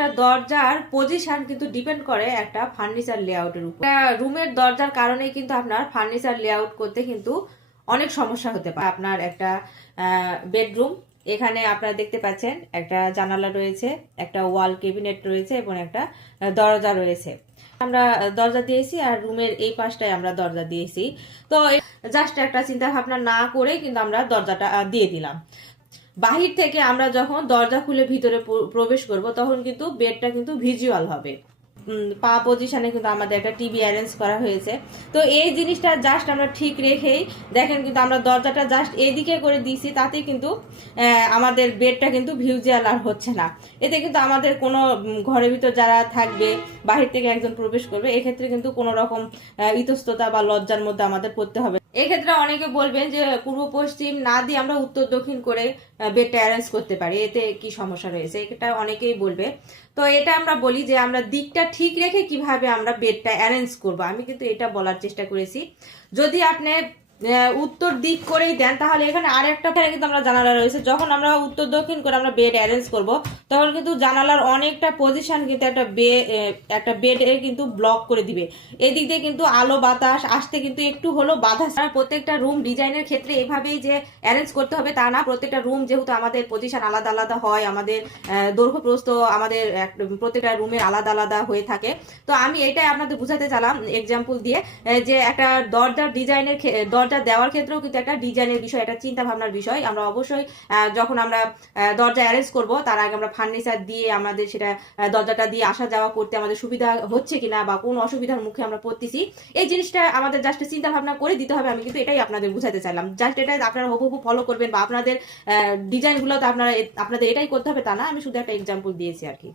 একটা দরজার পজিশন কিন্তু ডিপেন্ড করে একটা ফার্নিচার লেআউটের উপর। রুমের দরজার কারণে কিন্তু আপনার ফার্নিচার লেআউট করতে কিন্তু অনেক সমস্যা হতে পারে। আপনার একটা বেডরুম, এখানে আপনারা দেখতে পাচ্ছেন একটা জানালা রয়েছে, একটা ওয়াল ক্যাবিনেট রয়েছে এবং একটা দরজা রয়েছে। আমরা দরজা দিয়েছি আর রুমের এই পাশটায় আমরা দরজা দিয়েছি। তো জাস্ট একটা চিন্তা ভাবনা না করে কিন্তু আমরা দরজাটা দিয়ে দিলাম। বাহির থেকে আমরা যখন দরজা খুলে ভিতরে প্রবেশ করব তখন কিন্তু বেডটা কিন্তু ভিজুয়াল হবে। পা পজিশনে কিন্তু আমাদের একটা টিভি অ্যারেঞ্জ করা হয়েছে। তো এই জিনিসটা জাস্ট আমরা ঠিক রেখেই দেখেন কিন্তু আমরা দরজাটা জাস্ট এদিকে করে দিয়েছি, তাতে কিন্তু আমাদের বেডটা কিন্তু ভিজুয়াল আর হচ্ছে না। এতে কিন্তু আমাদের কোনো ঘরের ভিতর যারা থাকবে, বাহির থেকে একজন প্রবেশ করবে, এক্ষেত্রে কিন্তু কোনো রকম ইতস্ততা বা লজ্জার মধ্যে আমাদের পড়তে হবে। এক্ষেত্রে অনেকে বলবেন যে পূর্ব পশ্চিম না দিয়ে আমরা উত্তর দক্ষিণ করে বেডটা অ্যারেঞ্জ করতে পারি, এতে কি সমস্যা রয়েছে, এটা অনেকেই বলবে। তো এটা আমরা বলি যে আমরা দিকটা ঠিক রেখে কিভাবে আমরা বেডটা অ্যারেঞ্জ করব, আমি কিন্তু এটা বলার চেষ্টা করেছি। যদি আপনি উত্তর দিক করেই দেন তাহলে এখানে আরেকটা কিন্তু আমরা জানালা রয়েছে, যখন আমরা উত্তর দক্ষিণ করে আমরা বেড অ্যারেঞ্জ করব তখন কিন্তু জানালার অনেকটা পজিশন কিন্তু একটা বেড কিন্তু ব্লক করে দিবে। এদিক দিয়ে কিন্তু আলো বাতাস আসতে কিন্তু একটু হলো বাধা। প্রত্যেকটা রুম ডিজাইনের ক্ষেত্রে এভাবেই যে অ্যারেঞ্জ করতে হবে তা না। প্রত্যেকটা রুম যেহেতু আমাদের পজিশন আলাদা আলাদা হয়, আমাদের দৈর্ঘ্য প্রস্থ আমাদের প্রত্যেকটা রুমের আলাদা আলাদা হয়ে থাকে। তো আমি এটাই আপনাদের বুঝাতে চালাম এক্সাম্পল দিয়ে, যে একটা দরজার ডিজাইনের দরজা দেওয়ার ক্ষেত্রেও কিন্তু একটা ডিজাইনের বিষয়, একটা চিন্তা ভাবনার বিষয়। আমরা অবশ্যই যখন আমরা দরজা অ্যারেঞ্জ করব তার আগে আমরা ফার্নিচার দিয়ে আমাদের সেটা দরজাটা দিয়ে আসা যাওয়া করতে আমাদের সুবিধা হচ্ছে কিনা বা কোন অসুবিধার মুখে আমরা পড়তেছি, এই জিনিসটা আমাদের জাস্ট চিন্তা ভাবনা করে দিতে হবে। আমি কিন্তু এটাই আপনাদের বুঝাতে চাইলাম। জাস্ট এটা আপনারা হুবহু ফলো করবেন বা আপনাদের ডিজাইনগুলো তো আপনাদের এটাই করতে হবে তা না, আমি শুধু একটা এক্সাম্পল দিয়েছি আর কি।